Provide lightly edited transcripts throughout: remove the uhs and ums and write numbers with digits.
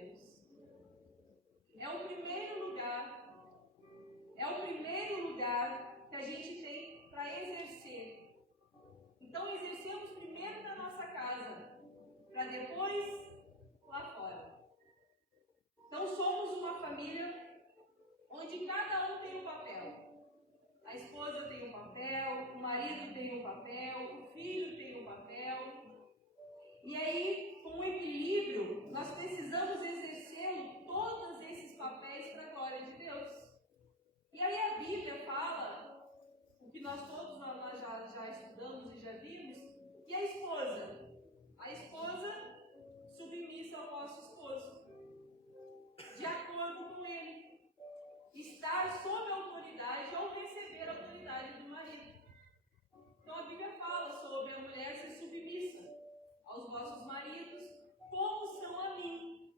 Deus. É o primeiro lugar que a gente tem para exercer. Então exercemos primeiro na nossa casa, para depois lá fora. Então somos uma família onde cada um tem um papel. A esposa tem um papel, o marido tem um papel, o filho tem um papel. E aí, com o equilíbrio, nós precisamos exercer todos esses papéis para a glória de Deus. E aí a Bíblia fala, o que nós todos nós já estudamos e já vimos, que a esposa submissa ao vosso esposo, de acordo com ele, estar sob a autoridade ou receber a autoridade do marido. Então a Bíblia fala sobre a mulher ser submissa aos vossos maridos, como são a mim.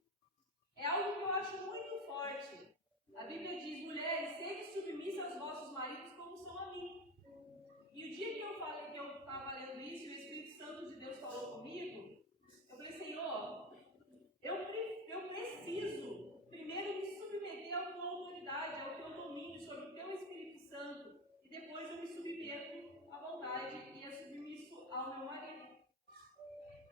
É algo que eu acho muito forte. A Bíblia diz, mulheres, sede submissas aos vossos maridos, como são a mim. E o dia que eu estava lendo isso, e o Espírito Santo de Deus falou comigo, eu falei, Senhor, eu preciso primeiro me submeter à tua autoridade, ao teu domínio sobre o teu Espírito Santo, e depois eu me submeto à vontade e a submisso ao meu marido.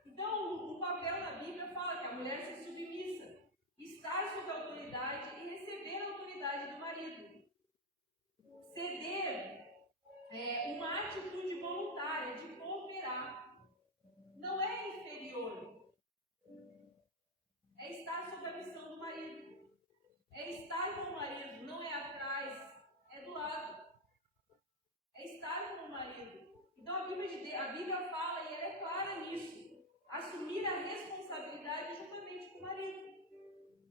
Então, o papel na Bíblia fala que a mulher se submissa, estar sob a autoridade e receber a autoridade do marido. Ceder uma atitude voluntária de cooperar. Não é inferior. É estar sob a missão do marido. É estar com o marido, não é atrás, é do lado. É estar com o marido. Então a Bíblia fala, e ela é clara nisso, assumir a responsabilidade juntamente com o marido.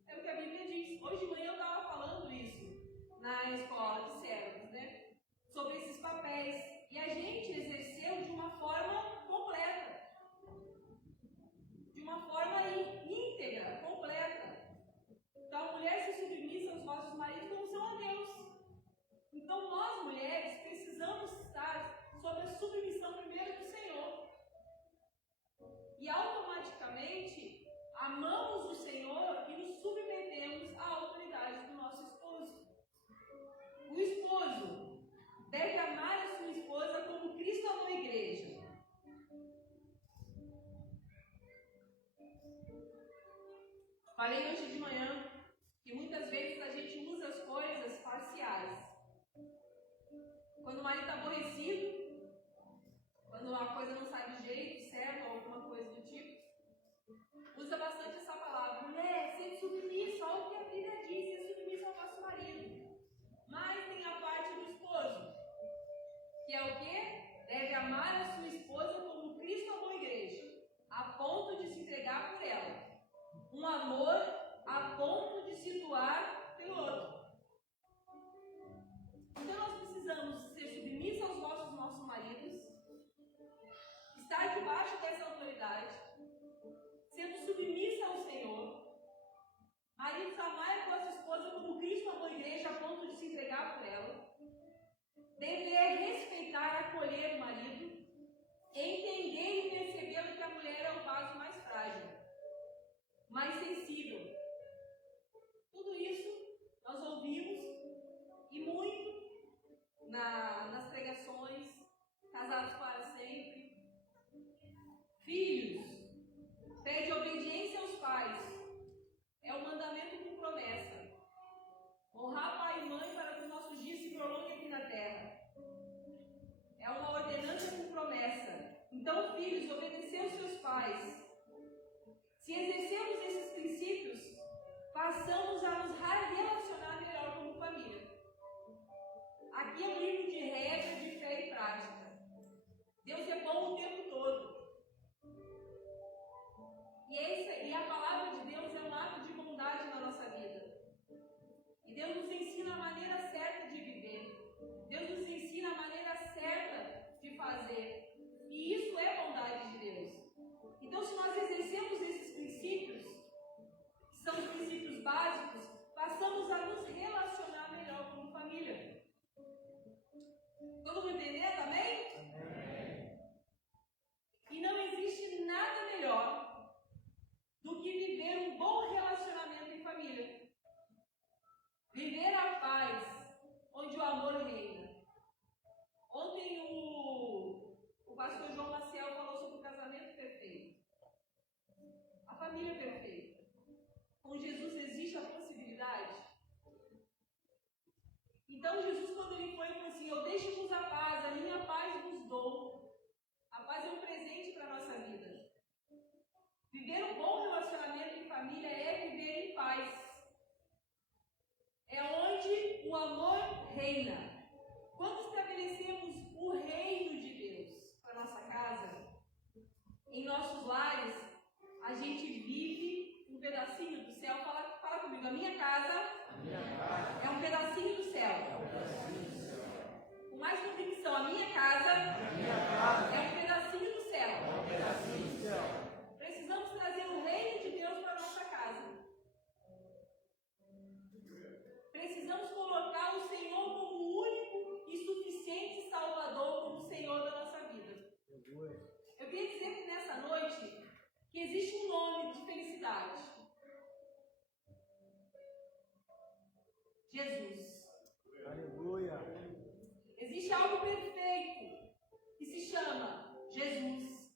É o que a Bíblia diz. Hoje de manhã eu estava falando isso na escola de servos, né? Sobre esses papéis. E a gente exerceu de uma forma completa. De uma forma íntegra, completa. Então a mulher se submissa aos vossos maridos como são a Deus. Então nós, mulheres, precisamos estar sob a submissão primeiro do Senhor. E automaticamente amamos o Senhor e nos submetemos à autoridade do nosso esposo. O esposo deve amar a sua esposa como Cristo amou a igreja. Falei hoje de manhã que muitas vezes a gente usa as coisas parciais. Quando o marido está aborrecido, quando a coisa não sai do jeito certo ou alguma coisa do tipo, usa bastante essa palavra. Mulher, seja submissa ao que a Bíblia diz, seja submissa ao vosso marido. Mas tem a parte do esposo, que é o quê? Deve amar a sua esposa como Cristo amou a igreja, a ponto de se entregar por ela. Um amor a ponto de se doar pelo outro. Então nós precisamos ser submissos aos nossos maridos, estar debaixo dessa autoridade, sendo submissa ao Senhor. Maridos, amai a vossa esposa como Cristo amou a igreja a ponto de se entregar por ela. Dever respeitar, acolher o marido, entender e perceber que a mulher é o vaso mais frágil, mais sensível. Tudo isso nós ouvimos e muito nas pregações, casados para sempre. Filhos, pede obediência aos pais. É um mandamento com promessa. Honrar pai e mãe para que os nossos dias se prolonguem aqui na terra. É uma ordenança com promessa. Então, filhos, obedecer aos seus pais. Se exercermos esses princípios, passamos a nos relacionar melhor como família. Aqui é um livro de regra, de fé e prática. Deus é bom o tempo todo. E a palavra de Deus é um ato de bondade na nossa vida. E Deus nos ensina a maneira certa de viver. Deus nos ensina a maneira certa de fazer. E isso é bondade de Deus. Então, se nós exercemos esses princípios, que são os princípios básicos, passamos a nos relacionar melhor como família. Todo mundo entendendo, amém? Amém. E não existe nada melhor do que viver um bom relacionamento família. Viver a paz onde o amor reina. Ontem o pastor João Maciel falou sobre o casamento perfeito. A família perfeita. Com Jesus existe a possibilidade. Então Jesus, quando ele foi, falou assim: eu deixo-vos a paz, a minha paz vos dou. A paz é um presente para a nossa vida. Viver um bom relacionamento em família é viver em paz. É onde o amor reina. Quando estabelecemos o reino de Deus para nossa casa, em nossos lares, a gente vive um pedacinho do céu. Fala comigo, a minha casa é um pedacinho do céu. Com mais convicção, a minha casa é um pedacinho do céu. Precisamos trazer o reino de Deus para a nossa casa. Precisamos colocar o Senhor como o único e suficiente Salvador, como o Senhor da nossa vida. Eu queria dizer que nessa noite que existe um nome de felicidade. Jesus. Aleluia. Existe algo perfeito que se chama Jesus.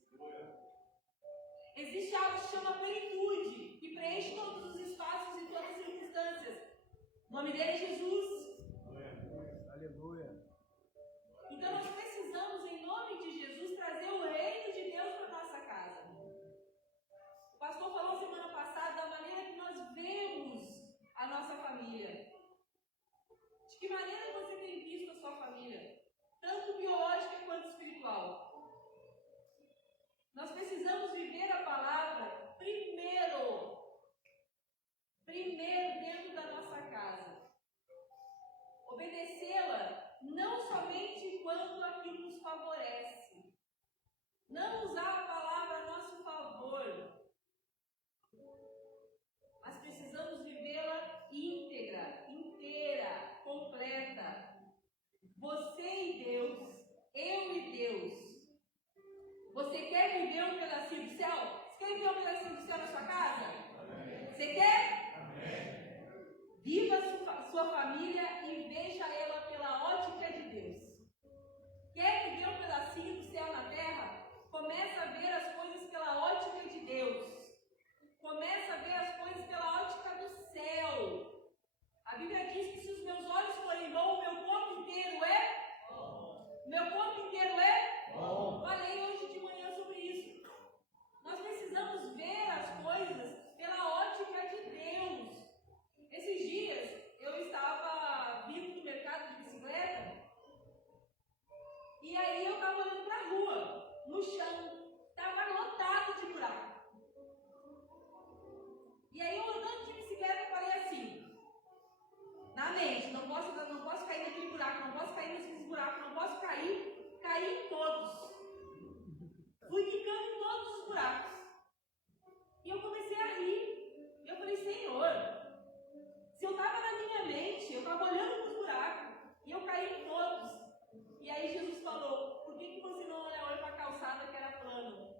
Existe algo que se chama plenitude, que preenche todos os espaços e todas as circunstâncias. O nome dele é Jesus. Aleluia. Então nós precisamos, em nome de Jesus, trazer o reino de Deus para a nossa casa. O pastor falou semana passada da maneira que nós vemos a nossa família. De que maneira você tem visto a sua família? Tanto biológica quanto espiritual. Nós precisamos viver a palavra primeiro dentro da nossa casa. Obedecê-la não somente quando aquilo nos favorece. Não usar a palavra a nosso favor. Mas precisamos vivê-la íntegra, inteira, completa. Você e Deus, eu e Deus. Você quer viver um pedacinho do céu? Você quer viver um pedacinho do céu na sua casa? Amém. Você quer? Amém. Viva sua família e veja ela pela ótica de Deus. Quer viver um pedacinho do céu na terra? Começa a ver as coisas pela ótica de Deus. Começa a ver as coisas pela ótica do céu. A Bíblia diz que se os meus olhos forem bons, o meu corpo inteiro é bom. Meu corpo inteiro é bom. Falei hoje de manhã sobre isso. Nós precisamos ver as coisas pela ótica de Deus. Esses dias eu estava vindo do mercado de bicicleta e aí eu estava olhando para a rua, no chão, estava lotado de buraco. E aí eu andando de bicicleta falei assim, na mente, não posso cair naquele buraco, não posso cair nesses buracos, não posso caí em todos. Fui ficando em todos os buracos. E eu comecei a rir. Eu falei, Senhor, se eu estava na minha mente, eu estava olhando para os buracos, e eu caí em todos. E aí Jesus falou, por que você não olha para a calçada que era plano?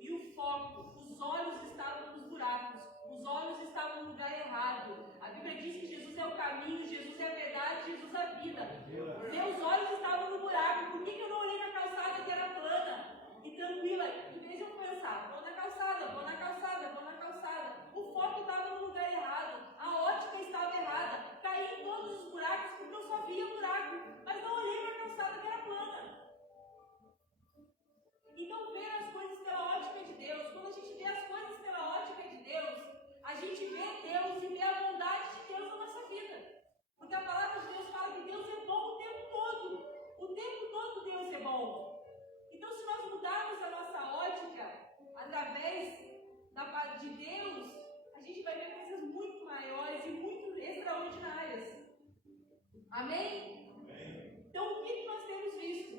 E o foco, os olhos estavam nos buracos, os olhos estavam no lugar errado. A Bíblia diz que Jesus é o caminho, Jesus é a verdade, Jesus é a vida. Meus olhos estavam no buraco, por que eu não olhei na calçada que era plana e tranquila? Em vez de eu pensar, vou na calçada, vou na calçada, vou na calçada. O foco estava no lugar errado, a ótica estava errada. Caí em todos os buracos porque eu só via buraco, mas não olhei para a calçada que era plana. Então, ver as coisas pela ótica de Deus. Quando a gente vê as coisas pela ótica de Deus, a gente vê Deus e vê a bondade de Deus na nossa vida. Porque a palavra de Deus fala que Deus é bom o tempo todo. O tempo todo Deus é bom. Então, se nós mudarmos a nossa ótica através de Deus, a gente vai ver coisas muito maiores e muito extraordinárias. Amém? Amém. Então, o que nós temos visto?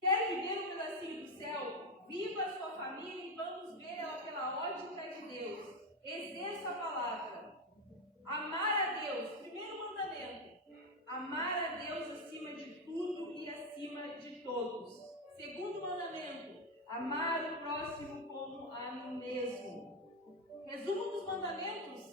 Quer viver um pedacinho do céu? Viva a sua família e vamos ver ela pela ótica de Deus. Exerça a palavra. Amar a Deus. Primeiro mandamento. Amar a Deus acima de tudo e acima de todos. Segundo mandamento. Amar o próximo como a mim mesmo. Resumo dos mandamentos.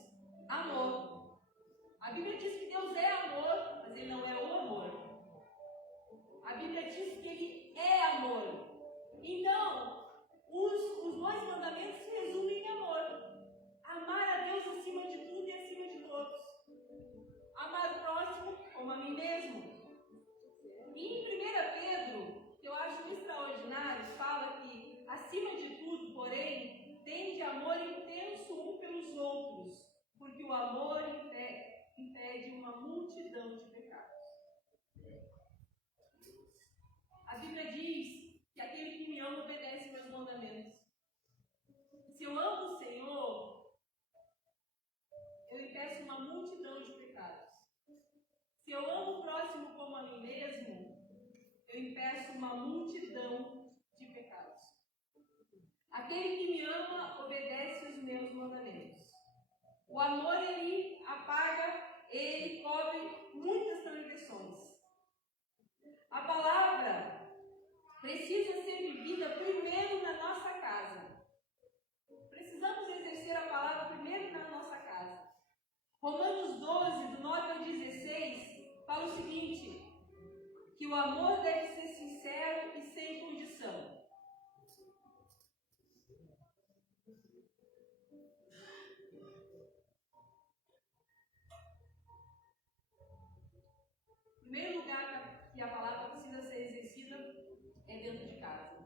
Se eu amo o próximo como a mim mesmo, eu impeço uma multidão de pecados. Aquele que me ama obedece os meus mandamentos. O amor, ele apaga, ele cobre muitas transgressões. A palavra precisa ser vivida primeiro na nossa casa. Precisamos exercer a palavra primeiro na nossa casa. Romanos 12, do 9 ao 16, fala o seguinte: que o amor deve ser sincero e sem condição. O primeiro lugar que a palavra precisa ser exercida é dentro de casa.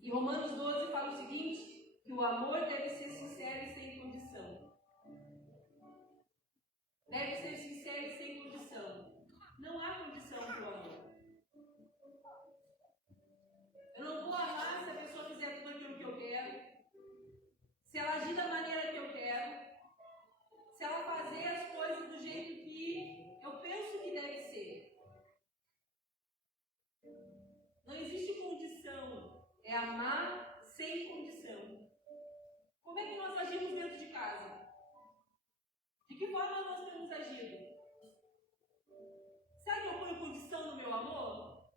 E Romanos 12 fala o seguinte: que o amor deve ser sincero e sem condição. Deve ser sincero e sem condição. Não há condição para o amor. Eu não vou amar se a pessoa fizer tudo aquilo que eu quero, se ela agir da maneira que eu quero, se ela fazer as coisas do jeito que eu penso que deve ser. Não existe condição. É amar sem condição. Como é que nós agimos dentro de casa? De que forma nós temos agido? Será que eu ponho condição no meu amor?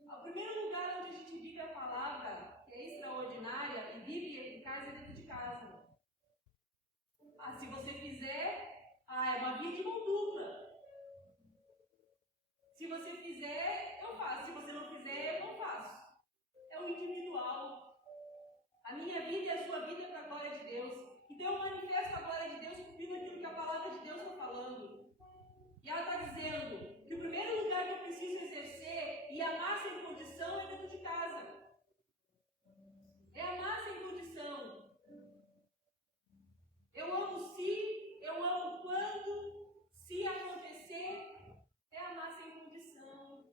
O primeiro lugar onde a gente vive a palavra, que é extraordinária e vive e eficaz, é dentro de casa. Se você fizer, é uma via de mão dupla. Se você fizer, eu faço. Se você não fizer, eu não faço. É o individual. A minha vida e a sua vida é para a glória de Deus. Então eu manifesto a glória de Deus cumprindo aquilo que a palavra de Deus está falando. E ela está dizendo que o primeiro lugar que eu preciso exercer e amar sem condição é dentro de casa. É amar sem condição. Eu amo se, eu amo quando, se acontecer, é amar sem condição.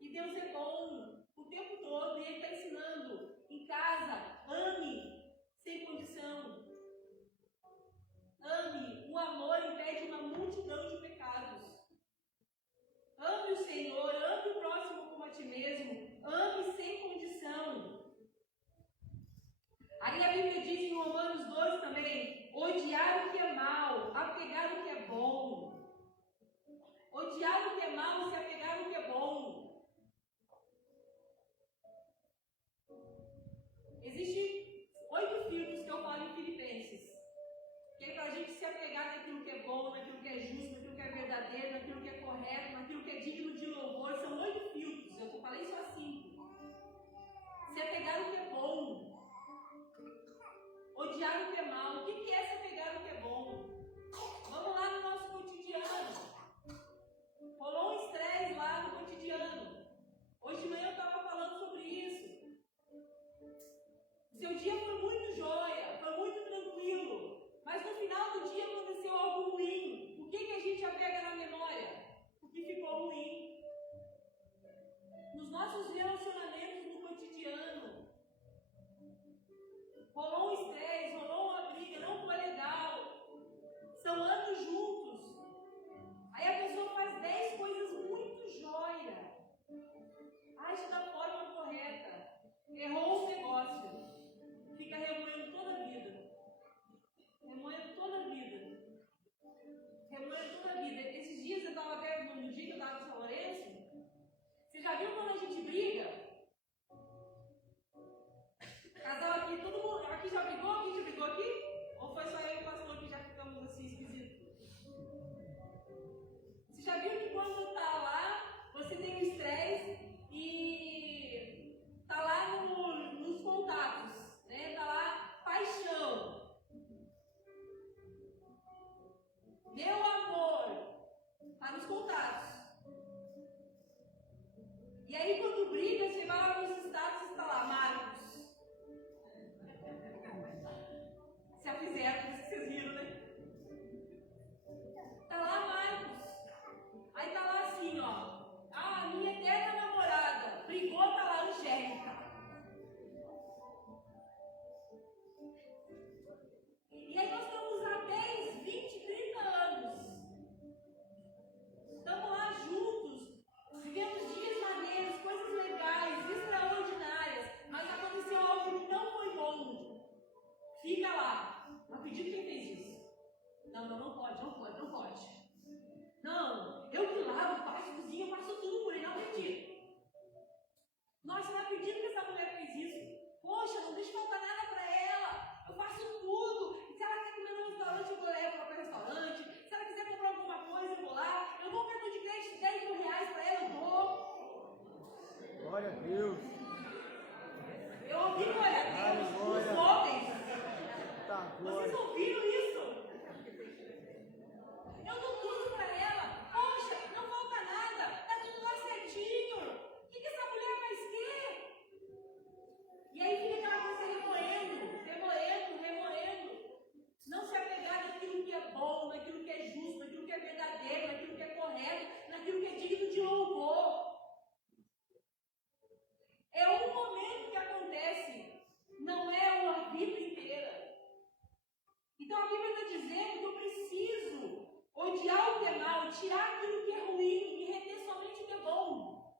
E Deus é bom o tempo todo, e Ele está ensinando em casa: ame sem condição. Ame, o amor impede uma multidão de pecados. Ame o Senhor, ame o próximo como a ti mesmo, ame sem condição. Aí a Bíblia diz em Romanos 12 também: odiar o que é mal, apegar o que é bom. Odiar o que é mal, se apegar o que é bom. Existem 8 filtros que eu falo em Filipenses, que é para a gente se apegar naquilo que é bom, naquilo que é justo, naquilo que é verdadeiro, naquilo que é correto, naquilo que é digno de louvor. São 8 filtros, eu falei só 5. Se apegar no que é bom, odiar o que é mal. O que é se apegar no que é bom? Vamos lá no nosso cotidiano. Rolou um estresse lá no cotidiano. Hoje de manhã eu estava falando sobre isso. Seu dia foi muito jóia, foi muito tranquilo, mas no final do dia aconteceu algo ruim. O que a gente apega na memória? O que ficou ruim. Nos nossos relacionamentos no cotidiano, rolou um estresse, rolou uma briga, não foi legal. São anos juntos. Aí a pessoa faz 10 coisas muito jóia. Age da forma correta. Errou o negócio. Fica remoendo toda a vida. Remoendo toda a vida. Remoendo toda a vida. Esses dias eu estava até no dia que eu estava no São Lourenço. Você já viu quando a gente briga? Deus. Eu ouvi glória a Deus dos Aleluia. homens. Tá, Vocês glória. ouviram isso? Eu dou tudo para ela. Poxa, não falta nada. Tá tudo lá certinho. O que essa mulher faz quê? E aí fica aquela coisa remoendo. Não se apegar naquilo que é bom, naquilo que é justo, naquilo que é verdadeiro, naquilo que é correto, naquilo que é digno de louvor. É um momento que acontece, não é uma vida inteira. Então a Bíblia está dizendo que eu preciso odiar o que é mal, tirar aquilo que é ruim e reter somente o que é bom.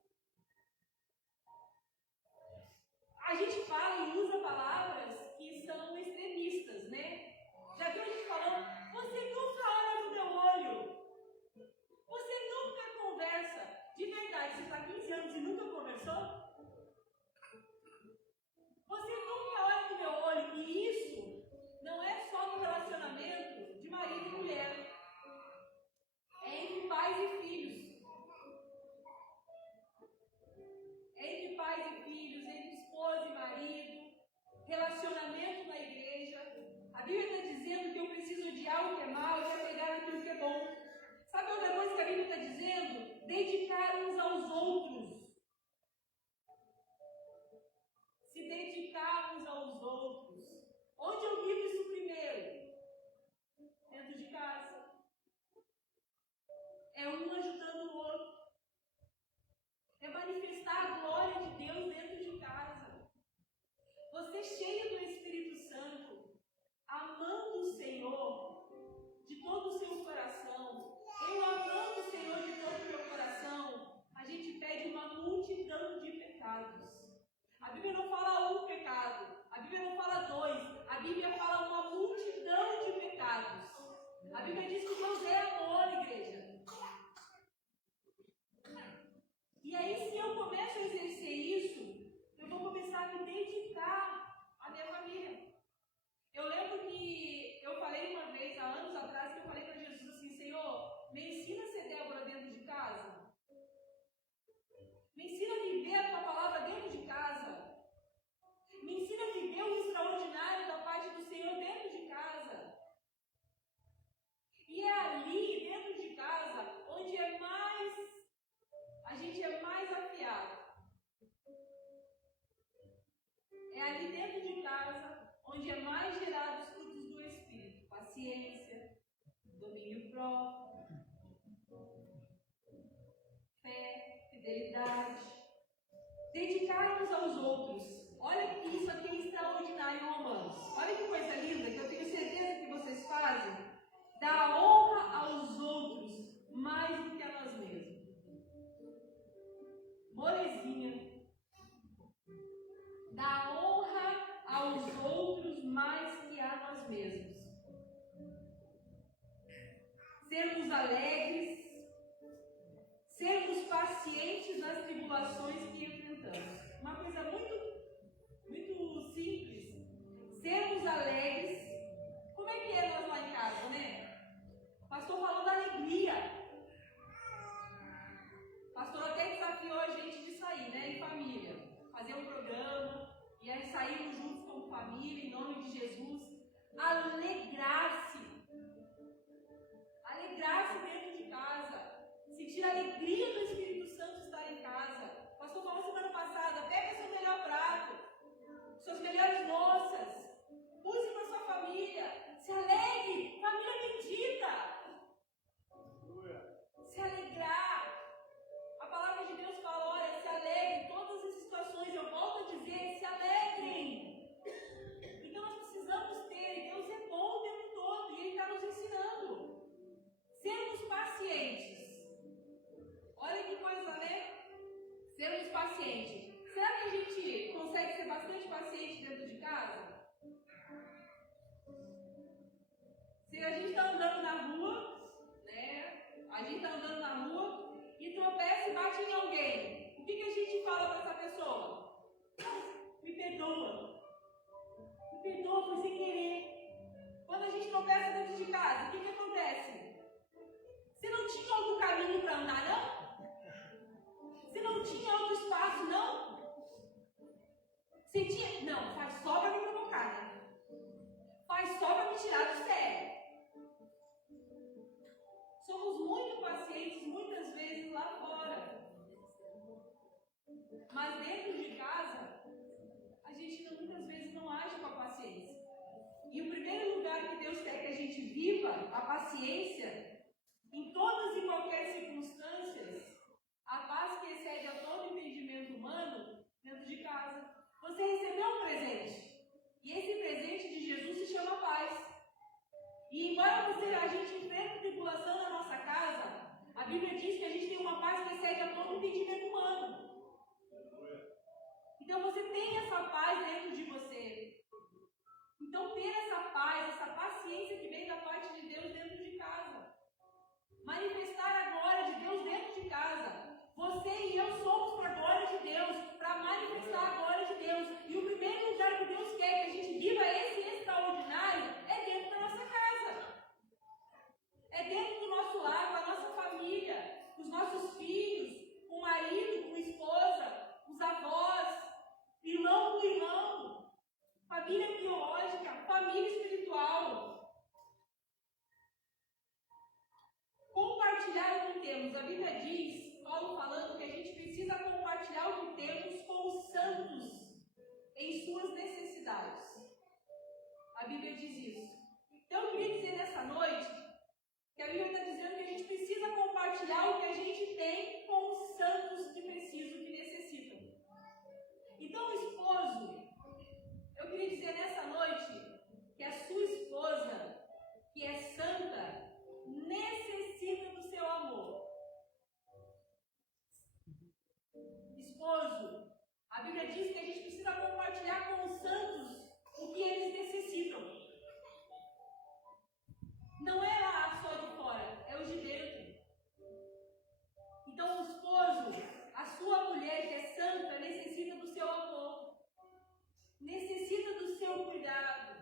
A gente fala e usa palavras que são extremistas, né? Já viu a gente falando, você nunca olha no meu olho. Você nunca conversa. De verdade, você está 15 anos e nunca conversou? Você nunca olha no meu olho. E isso não é só no relacionamento de marido e mulher. É entre pais e filhos. Entre pais e filhos, entre esposa e marido, relacionamento na igreja. A Bíblia está dizendo que eu preciso odiar o que é mal e me apegar naquilo que é bom. Sabe outra coisa que a Bíblia está dizendo? Dedicar uns aos outros. Se dedicar uns aos outros. Onde eu vivo isso primeiro? Dentro de casa. É um ajudando o outro. É manifestar a glória de Deus dentro de casa. Você cheio do Espírito Santo, amando o Senhor de todo o seu coração. Eu amando o Senhor de todo o meu coração, a gente pede uma multidão de pecados. A Bíblia não fala um pecado, a Bíblia não fala dois, a Bíblia fala uma multidão de pecados. A Bíblia diz que Deus é amor, igreja. E aí, se eu começo a exercer isso, eu vou começar a me dedicar à minha família. Eu lembro que eu falei uma vez, há anos atrás, que eu falei para Jesus assim, Senhor, me ensina a ser Débora dentro de casa. Me ensina a viver a tua palavra dentro de casa. Me ensina a viver o extraordinário da parte do Senhor dentro de casa. E é ali, dentro de casa, onde a gente é mais afiado. É ali dentro de casa, onde é mais gerado os frutos do Espírito. Paciência, domínio próprio, fé, fidelidade. Dedicar uns aos outros. Olha que isso aqui é extraordinário, Romanos. Olha que coisa linda, que eu tenho certeza que vocês fazem. Dar honra aos outros mais do que a nós mesmos. Molezinha. Dar honra aos outros mais que a nós mesmos. Sermos alegres. Sermos pacientes nas tribulações que enfrentamos. Uma coisa muito simples. Sermos alegres. Como é que é nós lá em casa, né? O pastor falou da alegria. O pastor até desafiou a gente de sair, né? Em família. Fazer um programa. E aí saímos juntos como família, em nome de Jesus. Alegrar-se. Alegrar-se dentro de casa. Sentir a alegria do Espírito Santo estar em casa. O pastor falou semana passada, pega seu melhor prato, suas melhores louças, use para sua família, se alegre, família bendita. Se alegrar. A palavra de Deus fala, olha, se alegrem em todas as situações, eu volto a dizer, se alegrem. Então nós precisamos ter, e Deus é bom o tempo todo, e Ele está nos ensinando. Sermos pacientes. Olha que coisa, né? Sermos pacientes. Será que a gente consegue ser bastante paciente dentro de casa? Se a gente está andando na rua, né? A gente está andando na rua e tropeça e bate em alguém. O que a gente fala para essa pessoa? Me perdoa. Me perdoa, foi sem querer. Quando a gente tropeça dentro de casa, o que acontece? Você não tinha outro caminho para andar, não? Você não tinha outro espaço, não? a paciência em todas e qualquer circunstâncias, a paz que excede a todo entendimento humano dentro de casa. Você recebeu um presente. E esse presente de Jesus se chama paz. E embora a gente enfrente tribulação na nossa casa, a Bíblia diz que a gente tem uma paz que excede a todo entendimento humano. Então você tem essa paz dentro de você. Então ter essa paz, essa paciência que vem da parte de Deus dentro de casa. Manifestar a glória de Deus dentro de casa. Você e eu somos para a glória de Deus, para manifestar a glória de Deus. E o primeiro lugar que Deus quer que a gente viva esse extraordinário é dentro da nossa casa. É dentro do nosso lar, com a nossa família, com os nossos filhos, com o marido, com a esposa, com os avós, irmão com irmão, família biológica, família espiritual. Compartilhar o que temos. A Bíblia diz, Paulo falando, que a gente precisa compartilhar o que temos com os santos em suas necessidades. A Bíblia diz isso. Então eu queria dizer nessa noite que a Bíblia está dizendo que a gente precisa compartilhar o que a gente tem com os santos que precisam, que necessitam. Então o esposo, eu queria dizer nessa noite que a sua esposa, que é santa, necessita do seu amor. Esposo, a Bíblia diz que a gente precisa compartilhar com os santos o que eles necessitam. Não é lá só de fora, é o de dentro. Então o esposo, a sua mulher que é santa, necessita do seu amor. Necessita do seu cuidado.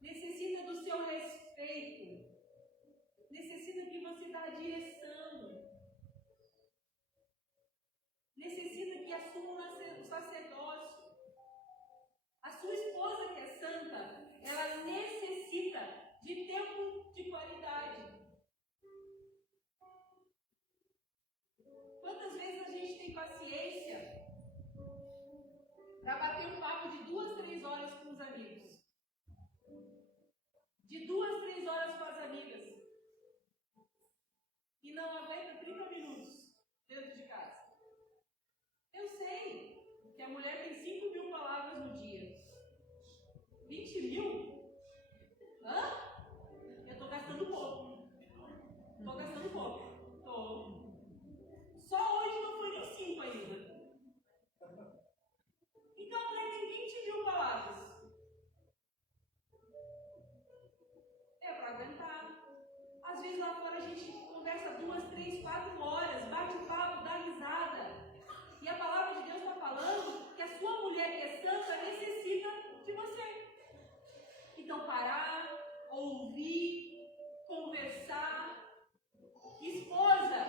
Necessita do seu respeito. Necessita que você dê a direção. Necessita que assuma o sacerdócio. A sua esposa que é santa, ela necessita de tempo de qualidade. Quantas vezes a gente tem paciência para bater um papo de 2, 3 horas com os amigos? De 2, 3 horas com as amigas. E não aguenta 30 minutos dentro de casa. Eu sei que a mulher tem 5.000 palavras no dia. 20.000? Hã? Eu estou gastando pouco. Estou gastando pouco. Tô. Só hoje não foi nem 5 ainda. Então a mulher tem 20.000 palavras. É para aguentar. Às vezes lá fora a gente conversa 2, 3, 4 horas, bate papo, dá risada. E a palavra de Deus está falando que a sua mulher que é santa necessita de você. Então parar, ouvir, conversar. Esposa,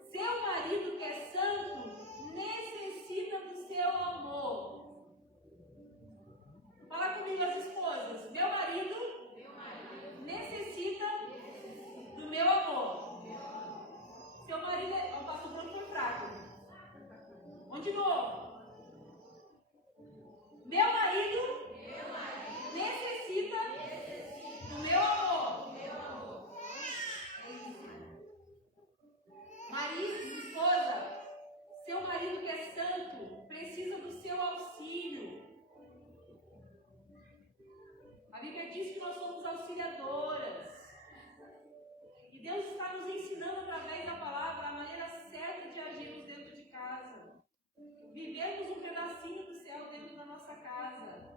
seu marido que é santo necessita do seu amor. Fala comigo as esposas. Meu marido necessita do meu amor. Seu marido é... O pastor Bruno foi fraco. Vamos de novo. Meu marido necessita do meu amor. É isso. Marido, esposa, seu marido que é santo precisa do seu auxílio. A Bíblia diz que nós somos auxiliadoras. E Deus está nos ensinando através da palavra a maneira certa de agirmos dentro de casa. Vivemos um pedacinho do céu dentro da nossa casa.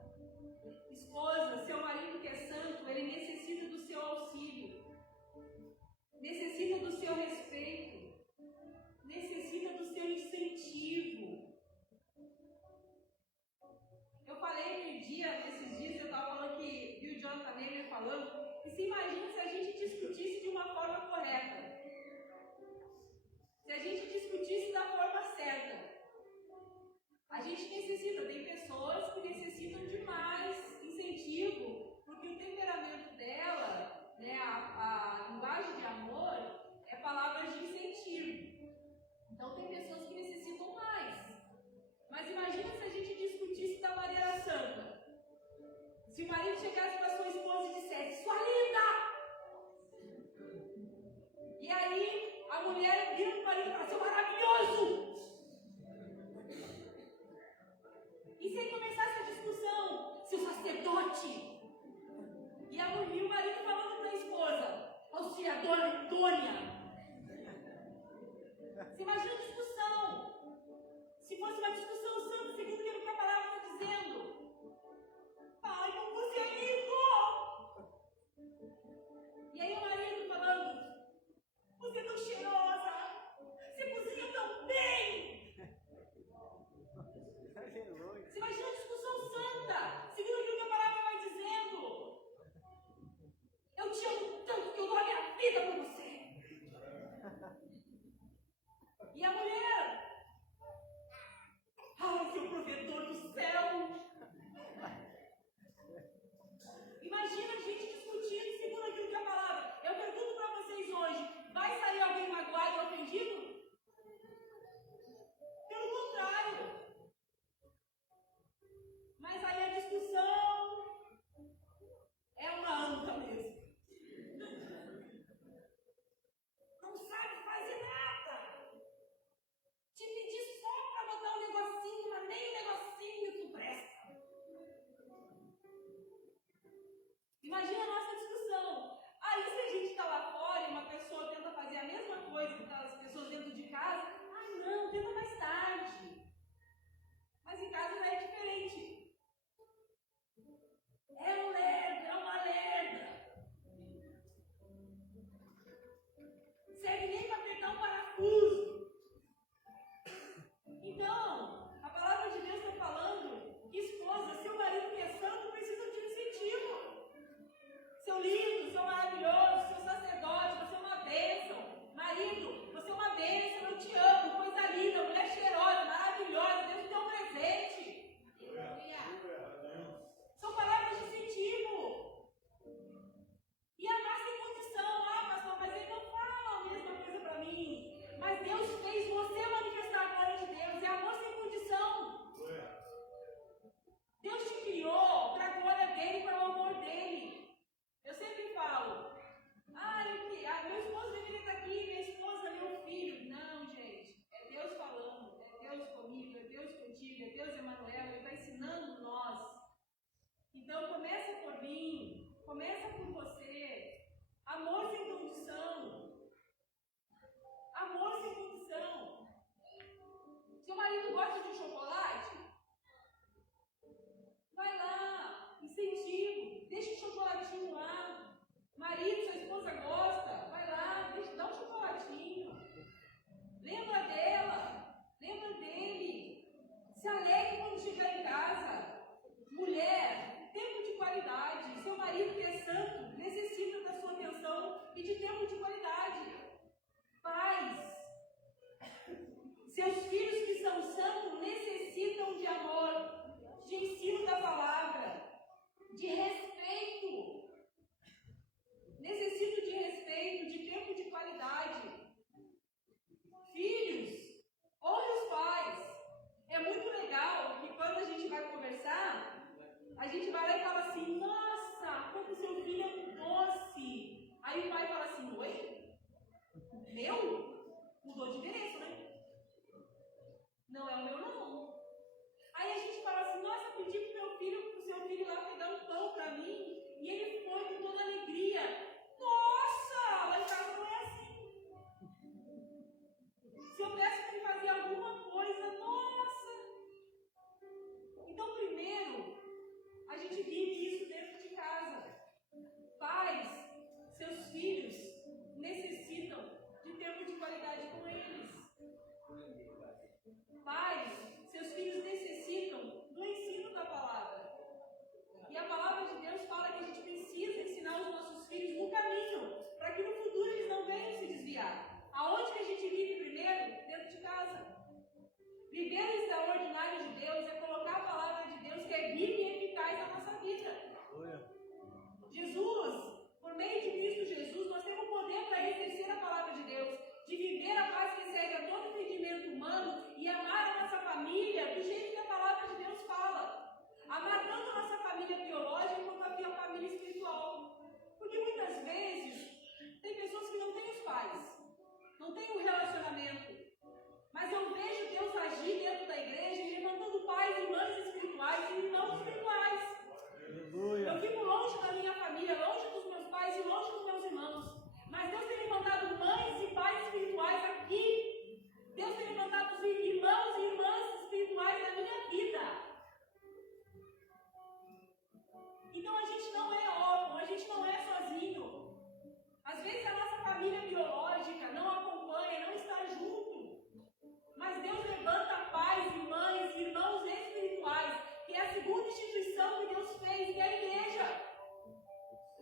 Esposa, seu marido que é santo, ele necessita do seu auxílio. Necessita do seu respeito. Necessita do seu incentivo. Eu falei nesses dias, eu estava falando que vi o Jonathan Neymer falando, que se imagina se a gente discutisse de uma forma correta. Se a gente discutisse da forma certa. A gente necessita, tem pessoas que necessitam de mais incentivo, porque o temperamento dela, né, a linguagem de amor, é palavras de incentivo. Então tem pessoas que necessitam mais. Mas imagina se a gente discutisse da maneira santa. Se o marido chegasse para sua esposa e dissesse, sua deixa o chocolatinho lá. Marido, sua esposa gosta, vai lá, dá um chocolatinho. Lembra dela, lembra dele. Se alegre quando chegar em casa. Mulher, tempo de qualidade. Seu marido que é santo necessita da sua atenção e de tempo de qualidade. Pais, seus filhos que são santos necessitam de amor, de ensino da palavra, de respeito. Necessitam de respeito, de tempo de qualidade. Filhos, honre os pais. É muito legal que quando a gente vai conversar, a gente vai lá e fala assim, nossa, como seu filho é um doce. Aí o pai fala assim, oi? Meu? Mudou de endereço, né? Não é o meu, não. Aí a gente fala assim, nossa, pedi pro seu filho lá pegar um pão pra mim, e ele foi com toda alegria. Nossa, lá em casa não é assim. Se eu peço para ele fazer alguma coisa, nossa. Então, primeiro, a gente vive isso dentro de casa. Pais, seus filhos necessitam de tempo de qualidade com eles. Pais, seus filhos necessitam do ensino da palavra. E a palavra de Deus fala que a gente precisa ensinar os nossos filhos no caminho, para que no futuro eles não venham se desviar. Aonde que a gente vive primeiro? Dentro de casa. Viver o extraordinário de Deus é colocar a palavra de Deus que é viva e eficaz na nossa vida. Jesus, por meio de Cristo Jesus, nós temos poder para exercer a palavra de Deus, de viver a paz que excede a todo entendimento humano e amar a nossa família do jeito que a palavra de Deus fala. Amar tanto a nossa família biológica quanto a família espiritual. Porque muitas vezes tem pessoas que não têm os pais, não têm um relacionamento. Mas eu vejo Deus agir dentro da igreja e levantando pais e mães espirituais e irmãos espirituais. Aleluia. Eu fico longe da minha família, longe dos meus pais e longe dos meus irmãos. Mas Deus tem levantado mães e pais espirituais aqui. Deus tem levantado irmãos e irmãs espirituais na minha vida. Então a gente não é órfão, a gente não é sozinho. Às vezes a nossa família biológica não acompanha, não está junto. Mas Deus levanta pais e mães, irmãos espirituais, que é a segunda instituição que Deus fez, que é a igreja.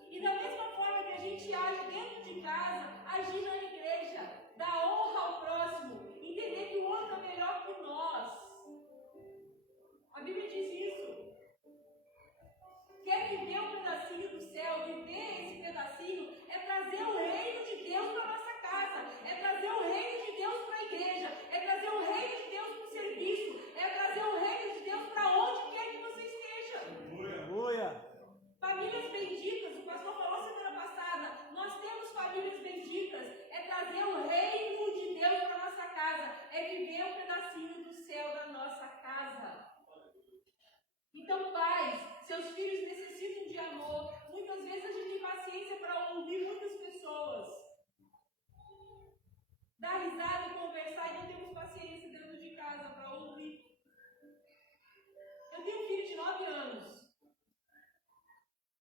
E da mesma forma que a gente age dentro de casa, agir na igreja, dar honra ao próximo, entender que o outro é melhor que nós. A Bíblia diz isso. Quer viver um pedacinho do céu, viver esse pedacinho, é trazer o reino de Deus para a nossa casa, é trazer o reino de Deus para a igreja, é trazer o reino de Deus para o serviço, é trazer o reino de Deus para onde quer que você esteja. Aleluia. Famílias benditas, o pastor falou semana passada, nós temos famílias benditas, é trazer o reino de Deus para a nossa casa, é viver um pedacinho do céu da nossa casa. Então, pais, seus filhos necessitam de amor. Muitas vezes a gente tem paciência para ouvir muitas pessoas. Dar risada e conversar e não temos paciência dentro de casa para ouvir. Eu tenho um filho de 9 anos.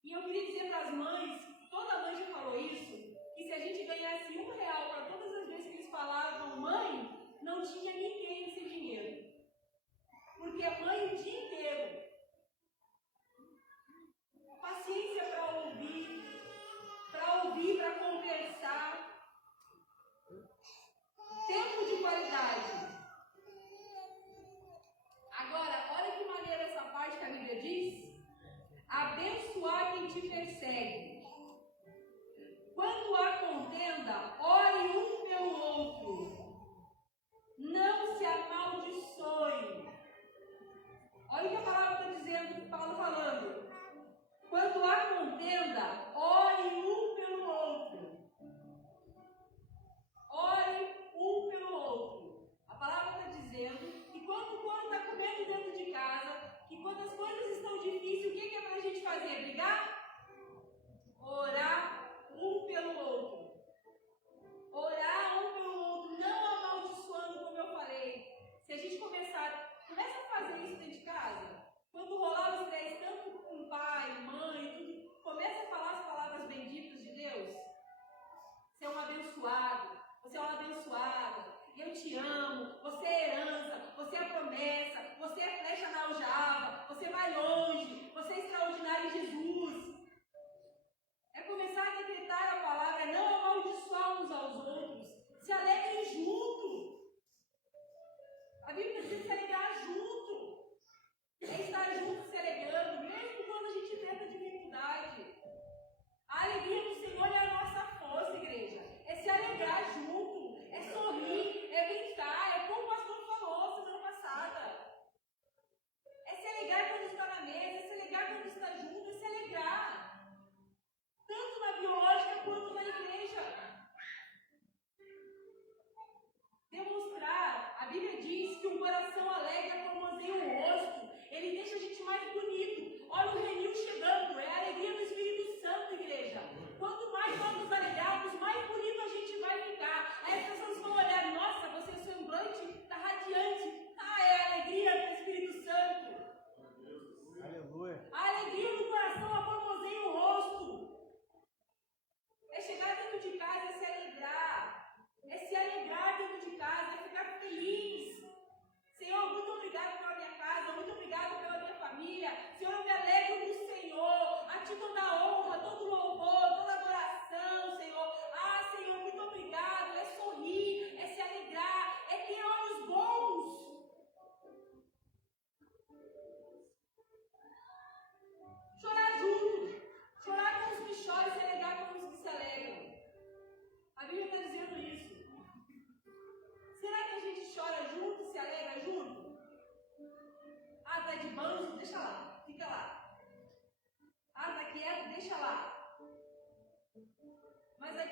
E eu queria dizer para as mães, toda mãe já falou isso, que se a gente ganhasse R$1 para todas as vezes que eles falavam mãe, não tinha ninguém sem dinheiro. Porque é mãe o dia inteiro. Paciência para ouvir, para conversar. Tempo de qualidade. Agora, olha que maneira essa parte que a Bíblia diz. Abençoar quem te persegue. Quando há contenda, ore um pelo outro. Não se amaldiçoe. Olha o que a palavra está dizendo, Paulo falando. Quando há contenda, ore um pelo outro. Ore um pelo outro. A palavra está dizendo que quando está comendo dentro de casa, que quando as coisas estão difíceis, o que é para a gente fazer? Brigar?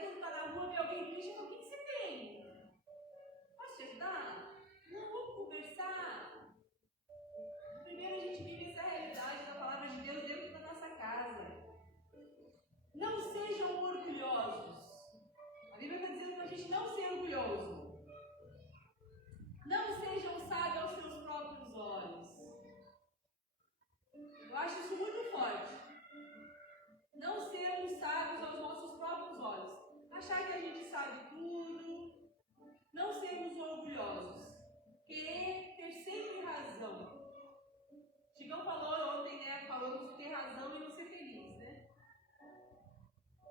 quando está na rua, vê alguém triste, fala, o que você tem? Posso te ajudar? Não, vamos conversar. Primeiro a gente vive essa realidade da palavra de Deus dentro da nossa casa. Não sejam orgulhosos. A Bíblia está dizendo para a gente não ser orgulhoso. Não sejam sábios aos seus próprios olhos. Eu acho isso muito forte. Não sermos sábios aos nossos próprios olhos. Achar que a gente sabe tudo. Não sermos orgulhosos. Querer ter sempre razão. Chigão falou ontem, né? Falamos de ter razão e não ser feliz, né?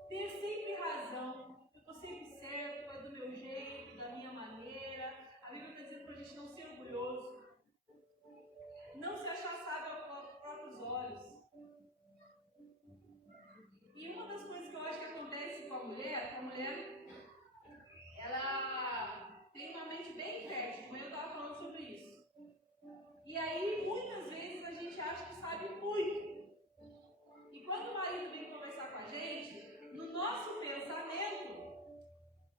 Ter sempre razão. Eu estou sempre certo, é do meu jeito, da minha maneira. A Bíblia está dizendo para a gente não ser orgulhoso. Não se achar sábio aos próprios olhos. E uma das coisas que eu acho que acontece com a mulher, ela tem uma mente bem fértil, como eu estava falando sobre isso. E aí, muitas vezes, a gente acha que sabe muito. E quando o marido vem conversar com a gente, no nosso pensamento,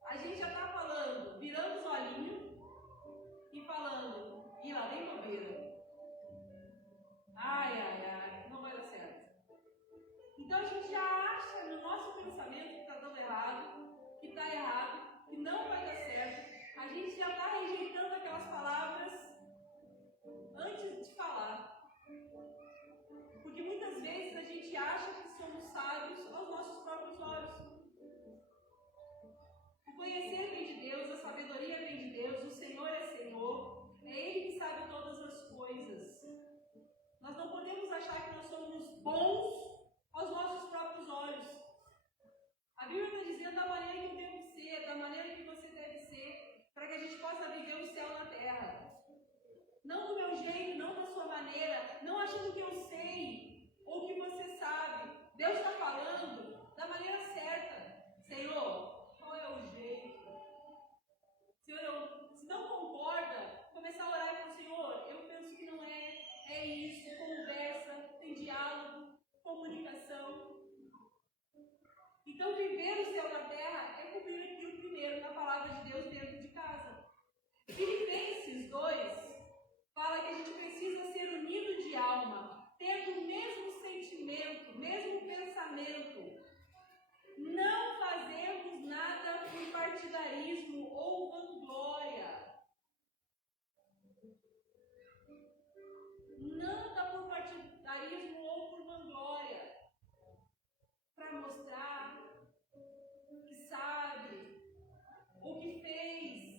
a gente já está falando, virando os olhinhos e falando, e lá vem bobeira. Ai, não vai dar certo. Então a gente já acha no nosso pensamento que está dando errado, que está errado, que não vai dar certo. A gente já está rejeitando aquelas palavras antes de falar. Porque muitas vezes a gente acha que somos sábios aos nossos próprios olhos. O conhecer vem de Deus, a sabedoria vem de Deus, o Senhor é Senhor, é Ele que sabe todas as coisas. Nós não podemos achar que nós somos bons aos nossos próprios olhos. A Bíblia está dizendo da maneira que eu devo ser, da maneira que você deve ser, para que a gente possa viver o céu na terra. Não do meu jeito, não da sua maneira, não achando que eu sei ou que você sabe. Deus está falando da maneira certa. Senhor, qual é o jeito? Senhor, se não concorda, começar a orar para o Senhor, eu penso que não é isso, conversa, tem diálogo, comunicação. Então, viver o céu na terra é cumprir aquilo primeiro na palavra de Deus dentro de casa. Filipenses 2 fala que a gente precisa ser unido de alma, tendo o mesmo sentimento, mesmo pensamento. Não fazemos nada por partidarismo ou vanglória. Nada por partidarismo ou por vanglória. Para mostrar que sabe, o que fez.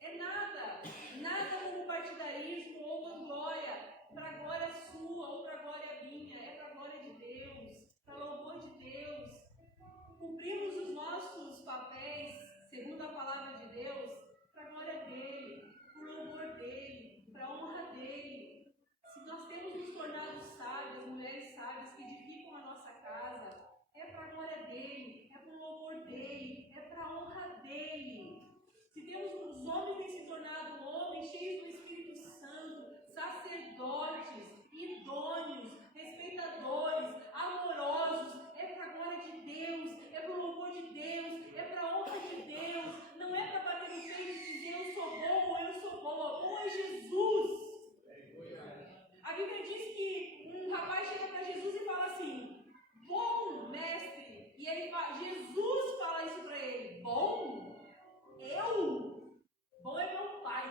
É nada como partidarismo ou vanglória, para a glória sua ou para a glória minha, é para a glória de Deus, para o louvor de Deus. Cumprimos os nossos papéis, segundo a palavra de Deus, para a glória dEle, para o louvor dEle, para a honra dEle. Se nós temos nos tornado sábios, mulheres sábias que edificam a nossa casa, é para a glória dEle, é para o louvor dEle, é para a honra dEle. Se temos os homens que têm se tornado homens cheios do Espírito Santo, sacerdotes, idôneos, respeitadores, amorosos, é para a glória de Deus, é para o louvor de Deus, é para a honra de Deus. Não é para bater no peito e dizer eu sou bom ou eu sou boa. Bom é Jesus. A Bíblia diz que um rapaz chega para Jesus e fala assim, bom mestre, e ele fala, Jesus fala isso para ele, bom? Bom é meu pai.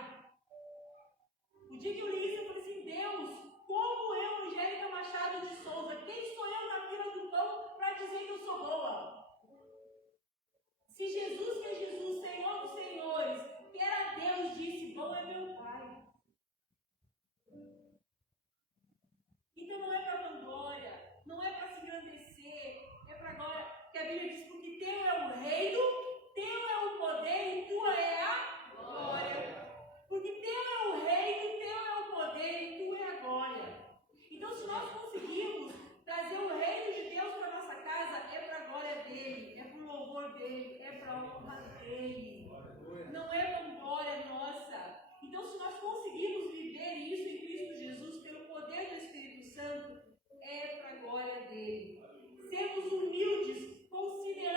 O dia que eu li isso, eu falei assim, Deus, como eu, Angélica Machado de Souza, quem sou eu na fila do pão para dizer que eu sou boa? Se Jesus, que é Jesus, Senhor dos Senhores, que era Deus, disse, bom é meu pai. Então não é para vanglória, não é para se engrandecer, é para glória, que a Bíblia diz, porque teu é o reino, teu é o poder e tua é a glória. Porque teu é o reino, teu é o poder e tua é a glória. Então se nós conseguirmos trazer o reino de Deus para a nossa casa, é para a glória dele, é para o louvor dele, é para a honra dele. Não é para a glória nossa. Então se nós conseguirmos viver isso em Cristo Jesus, pelo poder do Espírito Santo, é para a glória dele. Sermos humildes, considerando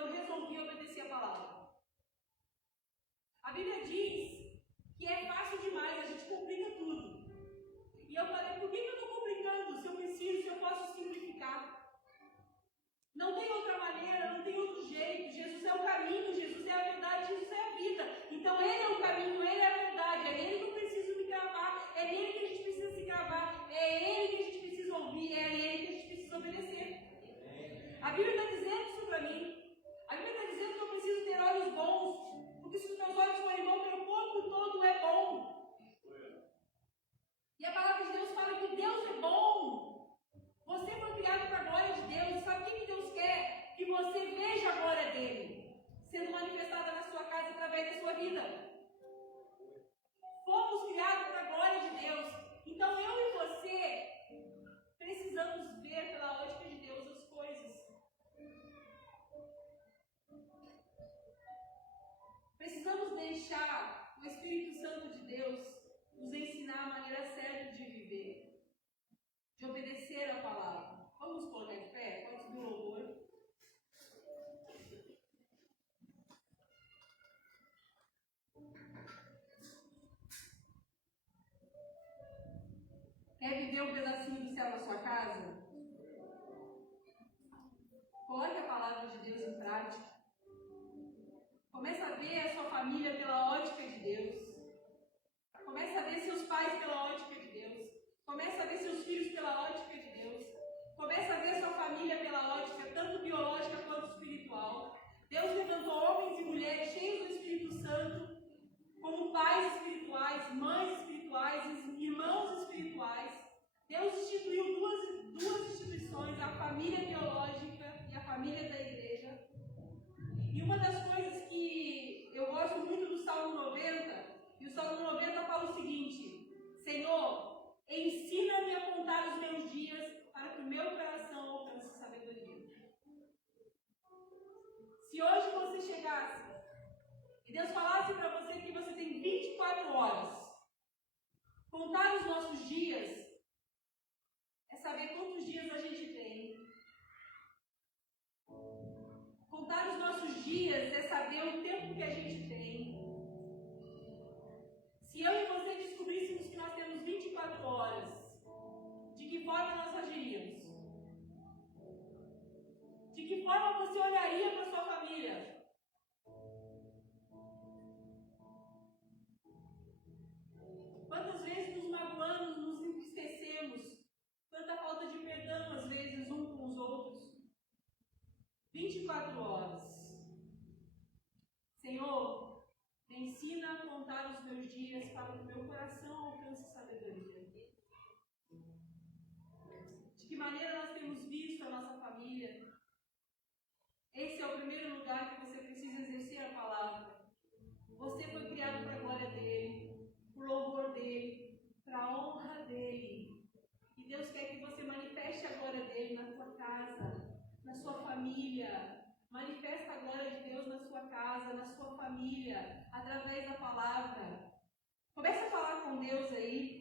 quando eu resolvi obedecer a palavra. A Bíblia diz que é fácil demais, a gente complica tudo. E eu falei, por que eu estou complicando? Se eu preciso, se eu posso simplificar. Não tem outra maneira, não tem outro jeito. Jesus é o caminho, Jesus é a verdade, Jesus é a vida. Então Ele é o caminho, Ele é a verdade. É Ele que eu preciso me gravar, é nele que a gente precisa se gravar, é Ele que a gente precisa ouvir, é Ele que a gente precisa obedecer. A Bíblia está dizendo isso para mim. A Bíblia está dizendo que eu preciso ter olhos bons, porque se os meus olhos forem bons, meu corpo todo é bom. E a palavra de Deus fala que Deus é bom. Você foi criado para a glória de Deus. E sabe o que Deus quer? Que você veja a glória dele sendo manifestada na sua casa através da sua vida. Fomos criados para a glória de Deus. Então eu e você precisamos ver pela ótica de Deus as coisas. Precisamos deixar o Espírito Santo de Deus nos ensinar a maneira certa de viver, de obedecer a palavra. Vamos colocar de pé? Pode subir o louvor. Quer viver um pedacinho do céu na sua casa? Coloque a palavra de Deus em prática. Comece a ver a sua família pela ótica de Deus. Comece a ver seus pais pela ótica de Deus. Comece a ver seus filhos pela ótica de Deus. Comece a ver sua família pela ótica, tanto biológica quanto espiritual. Deus levantou homens e mulheres cheios do Espírito Santo, como pais espirituais, mães espirituais, irmãos espirituais. Deus instituiu duas instituições, a família biológica e a família da igreja. E uma das coisas que eu gosto muito do Salmo 90, e o Salmo 90 fala o seguinte: Senhor, ensina-me a contar os meus dias para que o meu coração alcance sabedoria. Se hoje você chegasse e Deus falasse para você que você tem 24 horas, contar os nossos dias é saber quantos dias a gente tem. Contar os nossos dias é saber o tempo que a gente tem. Se eu e você descobríssemos que nós temos 24 horas, de que forma nós agiríamos? De que forma você olharia para sua família? Quantas vezes nos magoamos, nos entristecemos? Quanta falta de perdão, às vezes, uns com os outros. 24 horas. Senhor, me ensina a contar os meus dias para que o meu coração alcance sabedoria. De que maneira nós temos visto a nossa família? Esse é o primeiro lugar que você precisa exercer a palavra. Você foi criado para a glória dele, para o louvor dele, para a honra dele. E Deus quer que você manifeste a glória dele na sua casa, na sua família. Manifesta a glória de Deus na sua casa, na sua família, através da palavra. Comece a falar com Deus aí.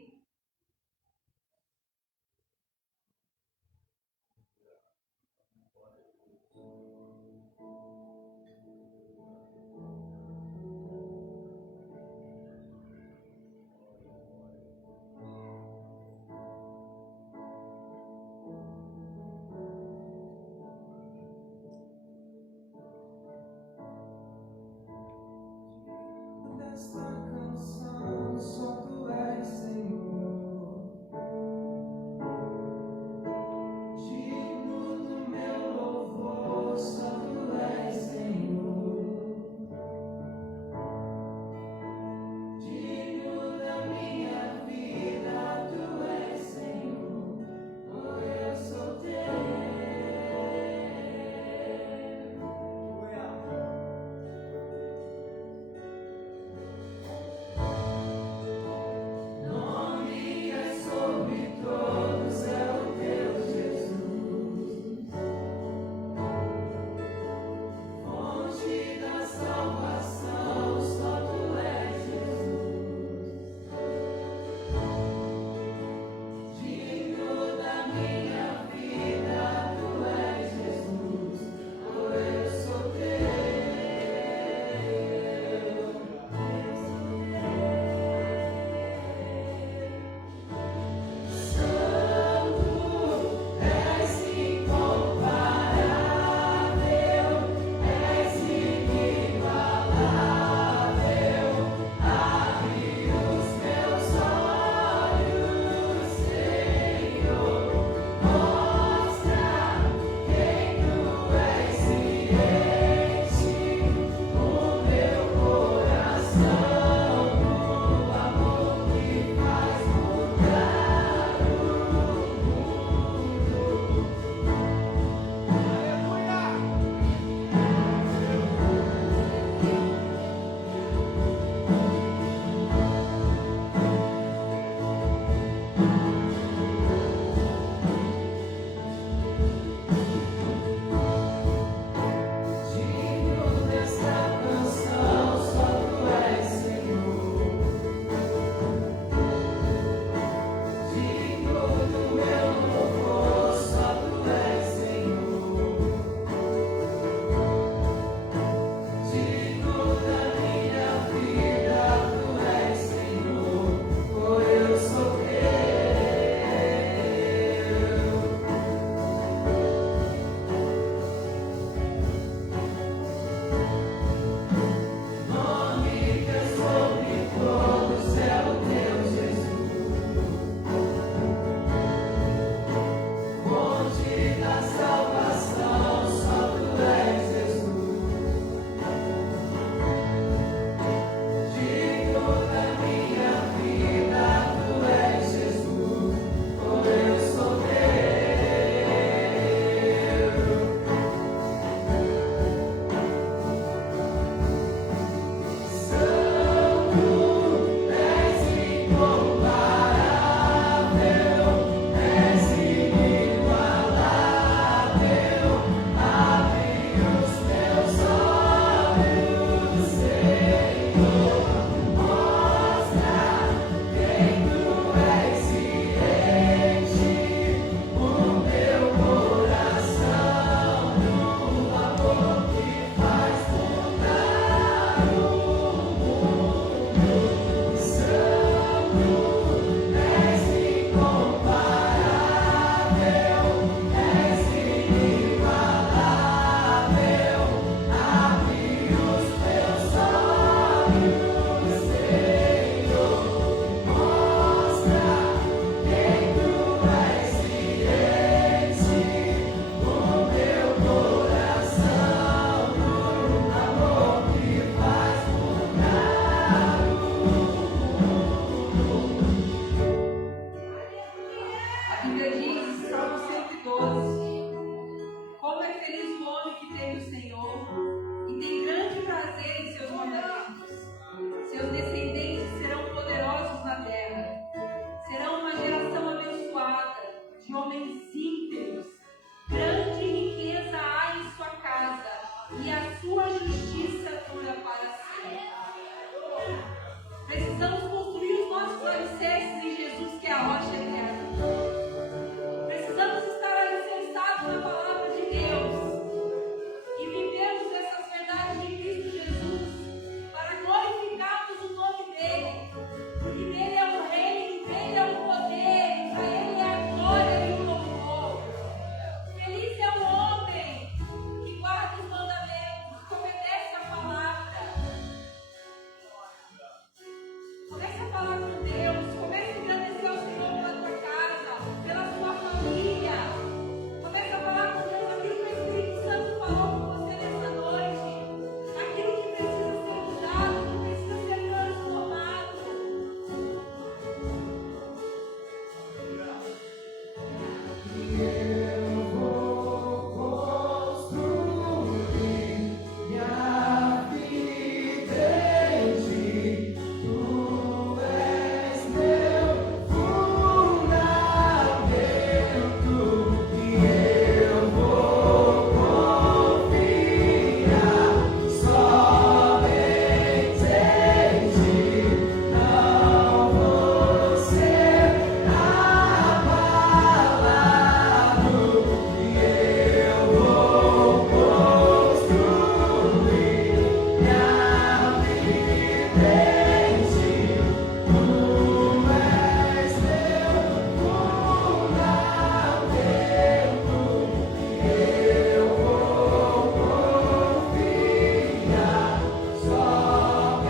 Esta canção só tu és, Senhor. íntegros. Grande riqueza há em sua casa, e a sua justiça dura para sempre. Precisamos construir os nossos alicerces em Jesus, que é a rocha eterna. Precisamos estar alicerçados na palavra de Deus e vivermos essas verdades de Cristo Jesus para glorificarmos o nome dele, porque dele é o reino, dele é o poder, para ele é a glória e o louvor. Feliz é o homem que guarda os mandamentos, que obedece a palavra. Comece a falar com Deus, comece a agradecer ao Senhor pela tua casa, pela sua família. Comece a falar com Deus aquilo que o Espírito Santo falou com você nessa noite, aquilo que precisa ser mudado, que precisa ser transformado. Eu vou construir minha vida em ti. Tu és meu fundamento e eu vou confiar somente em ti. Não vou ser abalado e eu vou construir minha vida em ti. Tu és meu fundamento e eu vou confiar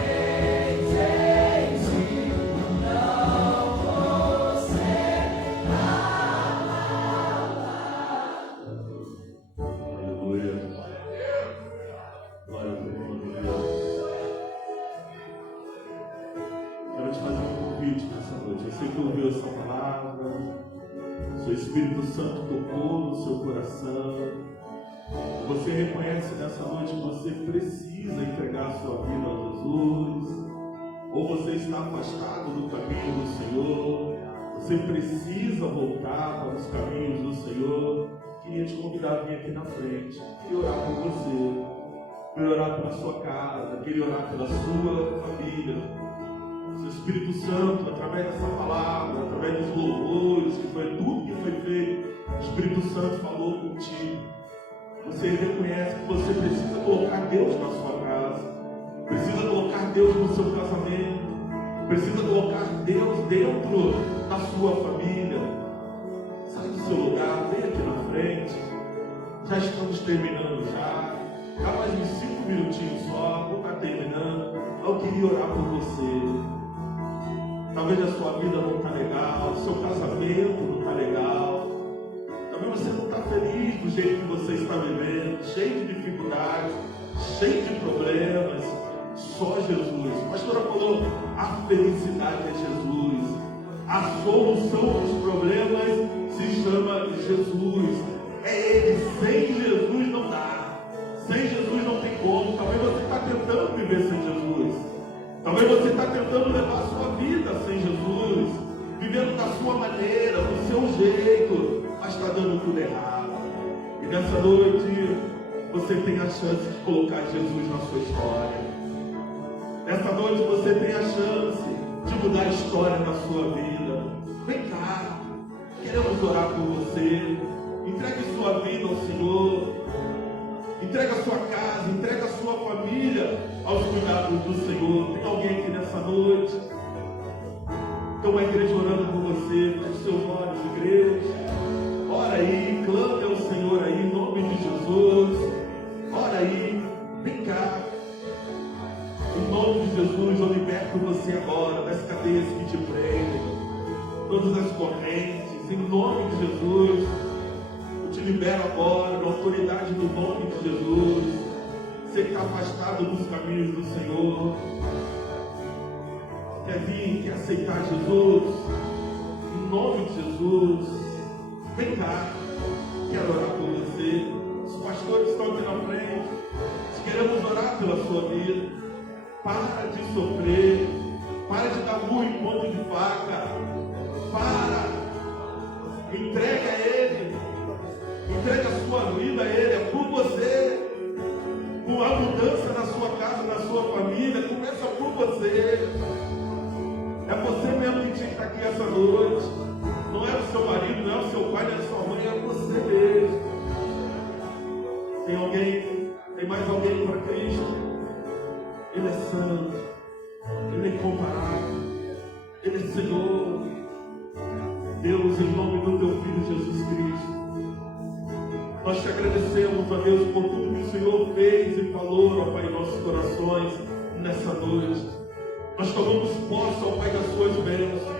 somente em ti. Não vou ser Aleluia. Glória ao nome de Deus. Quero te fazer um convite nessa noite. Você que ouviu essa palavra, seu Espírito Santo tocou no seu coração. Você reconhece nessa noite que você precisa entregar a sua vida a Jesus. Ou você está afastado do caminho do Senhor. Você precisa voltar para os caminhos do Senhor. Queria te convidar a vir aqui na frente e orar por você. Queria orar pela sua casa, queria orar pela sua família. Seu Espírito Santo, através dessa palavra, através dos louvores, que foi tudo que foi feito, o Espírito Santo falou contigo. Você reconhece que você precisa colocar Deus na sua casa, precisa colocar Deus no seu casamento, precisa colocar Deus dentro da sua família. Sai do seu lugar, vem aqui na frente. Já estamos terminando já. Dá mais uns 5 minutinhos só, vou estar terminando. Eu queria orar por você. Talvez a sua vida não está legal, o seu casamento não está legal. Talvez você não está feliz do jeito que você está vivendo, cheio de dificuldades, cheio de problemas. Só Jesus. A pastora falou, a felicidade é Jesus. A solução dos problemas se chama Jesus. É Ele. Sem Jesus não dá. Sem Jesus não tem como. Talvez você está tentando viver sem Jesus. Talvez você está tentando levar a sua vida sem Jesus, vivendo da sua maneira, do seu jeito, mas está dando tudo errado. E nessa noite você tem a chance de colocar Jesus na sua história. Nessa noite você tem a chance de mudar a história da sua vida. Vem cá, queremos orar por você. Entregue sua vida ao Senhor. Entrega a sua casa, entrega a sua família aos cuidados do Senhor. Tem alguém aqui nessa noite? Tem uma igreja orando por você. Feche seus olhos, igreja. Ora aí, clame ao Senhor aí, em nome de Jesus. Ora aí, vem cá. Em nome de Jesus, eu liberto você agora das cadeias que te prendem, todas as correntes, em nome de Jesus. Eu te libero agora, na autoridade do nome de Jesus. Você que está afastado dos caminhos do Senhor, quer vir, quer aceitar Jesus, em nome de Jesus, vem cá, quero orar por você. Os pastores estão aqui na frente, queremos orar pela sua vida. Para de sofrer, para de dar murro em ponto de faca, para, entrega a Ele, aqui essa noite. Não é o seu marido, não é o seu pai, não é a sua mãe, é você mesmo. Tem alguém, tem mais alguém para Cristo? Ele é santo, Ele é incomparável, Ele é Senhor. Deus, em nome do Teu Filho Jesus Cristo, nós te agradecemos, ó Deus, por tudo que o Senhor fez e falou, ó Pai, em nossos corações, nessa noite. Nós tomamos posse, ó Pai, das Suas bênçãos.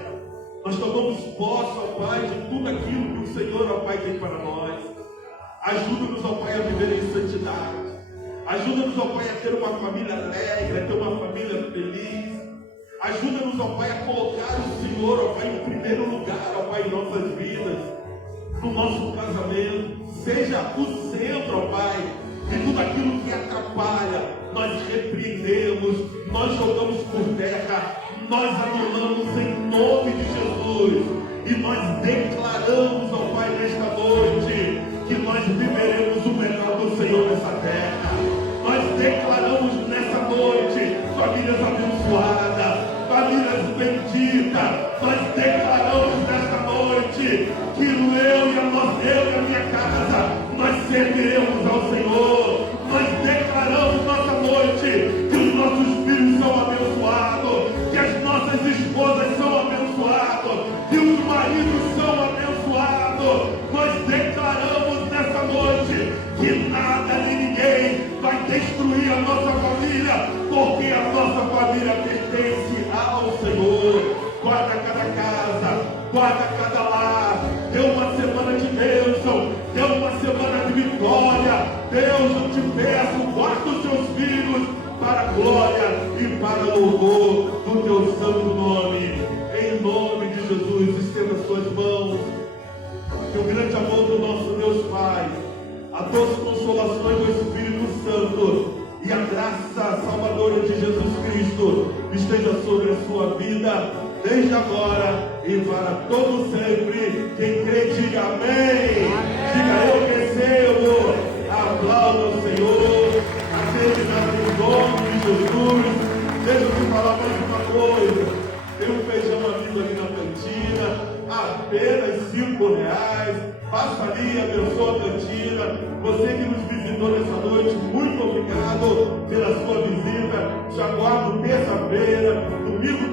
Nós tomamos posse, ó Pai, de tudo aquilo que o Senhor, ó Pai, tem para nós. Ajuda-nos, ó Pai, a viver em santidade. Ajuda-nos, ó Pai, a ter uma família alegre, a ter uma família feliz. Ajuda-nos, ó Pai, a colocar o Senhor, ó Pai, em primeiro lugar, ó Pai, em nossas vidas, no nosso casamento. Seja o centro, ó Pai, de tudo aquilo que atrapalha. Nós repreendemos, nós jogamos por terra, nós anulamos em nome de Jesus. E nós declaramos, ó Pai, nesta noite, que nós viveremos o melhor do Senhor nessa terra. Nós declaramos nessa noite famílias abençoadas, famílias benditas. Nós declaramos nesta noite que eu e a minha casa, nós serviremos ao Senhor. Nós declaramos nessa noite que os nossos filhos são abençoados, que as nossas esposas são abençoadas, que os maridos são abençoados. Nós declaramos nessa noite que nada nem ninguém vai destruir a nossa família, porque a nossa família pertence ao Senhor. Guarda cada casa, guarda cada lar. Dê uma semana de bênção, dê uma semana de vitória. Deus, eu te peço, guarda os teus filhos para a glória e para o louvor do teu santo nome. Em nome de Jesus, estenda as tuas mãos. Que o grande amor do nosso Deus Pai, a doce consolação do Espírito Santo e a graça salvadora de Jesus Cristo esteja sobre a sua vida, desde agora e para todo sempre. Quem crê, diga amém. Diga eu recebo. Aplauda o Senhor. Aceite em nome de Jesus. Deixa eu te falar mais uma coisa. Tem um feijão amigo ali na cantina, apenas R$5. Passa ali, abençoa a cantina. Você que nos visitou nessa noite, muito obrigado pela sua visita. Já aguardo terça-feira, domingo